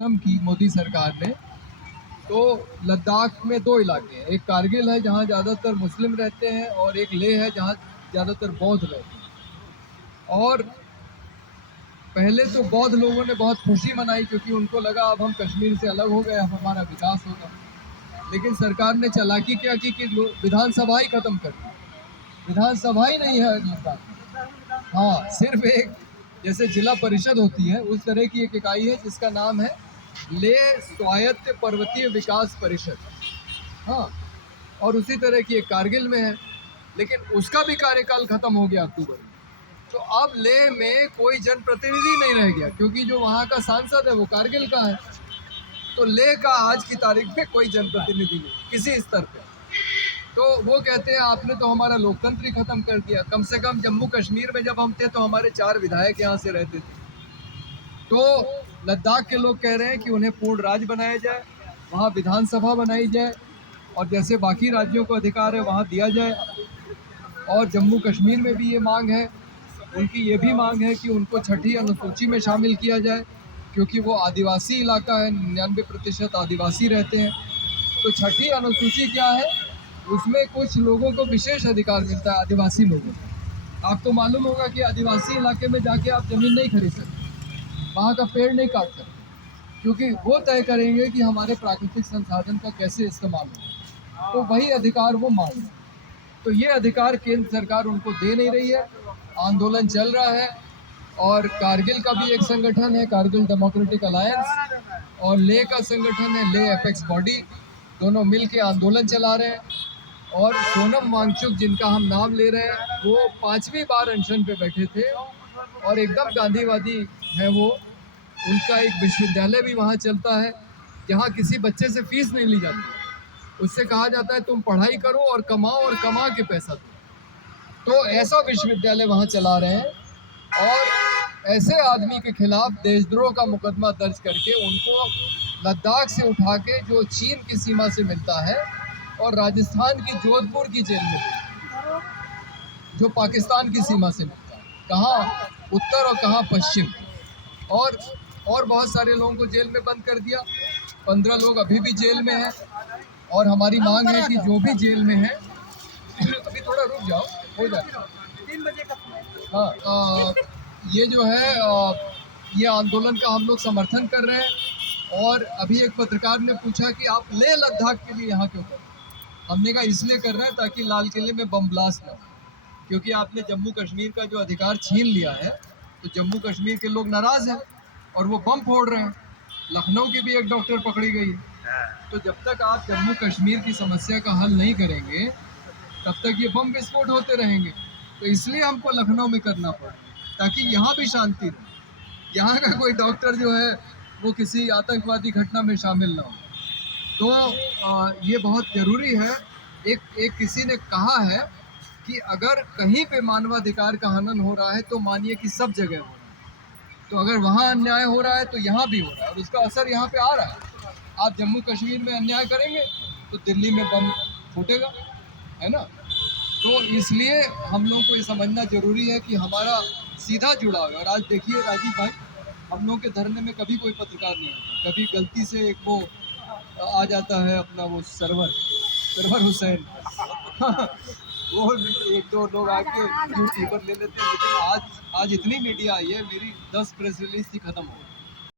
खत्म की मोदी सरकार ने, तो लद्दाख में 2 इलाके हैं। एक कारगिल है जहाँ ज़्यादातर मुस्लिम रहते हैं और एक लेह है जहाँ ज़्यादातर बौद्ध रहते हैं। और पहले तो बौद्ध लोगों ने बहुत खुशी मनाई क्योंकि उनको लगा अब हम कश्मीर से अलग हो गए, अब हमारा विकास होगा। लेकिन सरकार ने चालाकी क्या की कि विधानसभा ही खत्म कर दी। विधानसभा ही नहीं है लद्दाख में। हाँ, सिर्फ एक जैसे जिला परिषद होती है उस तरह की एक इकाई है जिसका नाम है लेह स्वायत्त पर्वतीय विकास परिषद। हाँ, और उसी तरह की एक कारगिल में है, लेकिन उसका भी कार्यकाल खत्म हो गया अक्टूबर में। तो अब लेह में कोई जनप्रतिनिधि नहीं रह गया क्योंकि जो वहाँ का सांसद है वो कारगिल का है। तो लेह का आज की तारीख में कोई जनप्रतिनिधि नहीं किसी स्तर पे। तो वो कहते हैं आपने तो हमारा लोकतंत्र ही खत्म कर दिया। कम से कम जम्मू कश्मीर में जब हम थे तो हमारे 4 विधायक यहाँ से रहते थे। तो लद्दाख के लोग कह रहे हैं कि उन्हें पूर्ण राज्य बनाया जाए, वहाँ विधानसभा बनाई जाए और जैसे बाकी राज्यों को अधिकार है वहाँ दिया जाए। और जम्मू कश्मीर में भी ये मांग है, उनकी ये भी मांग है कि उनको छठी अनुसूची में शामिल किया जाए क्योंकि वो आदिवासी इलाका है, 99% आदिवासी रहते हैं। तो छठी अनुसूची क्या है? उसमें कुछ लोगों को विशेष अधिकार मिलता है, आदिवासी लोगों को। आपको मालूम होगा कि आदिवासी इलाके में जाके आप जमीन नहीं खरीद सकते, वहाँ का पेड़ नहीं काट सकते, क्योंकि वो तय करेंगे कि हमारे प्राकृतिक संसाधन का कैसे इस्तेमाल हो। तो वही अधिकार वो मांग रहे हैं। तो ये अधिकार केंद्र सरकार उनको दे नहीं रही है। आंदोलन चल रहा है और कारगिल का भी एक संगठन है, कारगिल डेमोक्रेटिक अलायंस, और लेह का संगठन है लेह एपेक्स बॉडी, दोनों मिल के आंदोलन चला रहे हैं। और सोनम वांगचुक जिनका हम नाम ले रहे हैं वो 5वीं बार अनशन पे बैठे थे और एकदम गांधीवादी हैं वो। उनका एक विश्वविद्यालय भी वहाँ चलता है जहाँ किसी बच्चे से फीस नहीं ली जाती। उससे कहा जाता है तुम पढ़ाई करो और कमाओ और कमा के पैसा दो। तो ऐसा विश्वविद्यालय वहाँ चला रहे हैं और ऐसे आदमी के खिलाफ देशद्रोह का मुकदमा दर्ज करके उनको लद्दाख से उठा के जो चीन की सीमा से मिलता है और राजस्थान की जोधपुर की जेल में जो पाकिस्तान की सीमा से मिलता है, कहाँ उत्तर और कहाँ पश्चिम। और बहुत सारे लोगों को जेल में बंद कर दिया। 15 लोग अभी भी जेल में हैं और हमारी मांग है कि जो भी जेल में है अभी थोड़ा रुक जाओ, हो जाएगा 3 बजे का। हाँ, ये जो है ये आंदोलन का हम लोग समर्थन कर रहे हैं। और अभी एक पत्रकार ने पूछा कि आप लेह लद्दाख के लिए यहाँ क्यों कर रहे हैं? हमने कहा इसलिए कर रहे हैं ताकि लाल किले में बम ब्लास्ट ना हो, क्योंकि आपने जम्मू कश्मीर का जो अधिकार छीन लिया है तो जम्मू कश्मीर के लोग नाराज हैं और वो बम फोड़ रहे हैं। लखनऊ की भी एक डॉक्टर पकड़ी गई है। तो जब तक आप जम्मू कश्मीर की समस्या का हल नहीं करेंगे तब तक ये बम विस्फोट होते रहेंगे। तो इसलिए हमको लखनऊ में करना पड़ा ताकि यहाँ भी शांति रहे, यहाँ का कोई डॉक्टर जो है वो किसी आतंकवादी घटना में शामिल ना हो। तो ये बहुत ज़रूरी है। एक किसी ने कहा है कि अगर कहीं पे मानवाधिकार का हनन हो रहा है तो मानिए कि सब जगह हो रहा है। तो अगर वहाँ अन्याय हो रहा है तो यहाँ भी हो रहा है और उसका असर यहाँ पे आ रहा है। आप जम्मू कश्मीर में अन्याय करेंगे तो दिल्ली में बम फूटेगा, है ना? तो इसलिए हम लोग को ये समझना जरूरी है कि हमारा सीधा जुड़ाव है। और आज देखिए राजीव भाई, हम लोग के धरने में कभी कोई पत्रकार नहीं आता, कभी गलती से एक वो आ जाता है अपना वो सरवर हुसैन वो 1-2 लोग आके न्यूज़ पेपर ले लेते हैं। लेकिन आज इतनी मीडिया आई है, मेरी 10 प्रेस रिलीज थी, खत्म हो गई।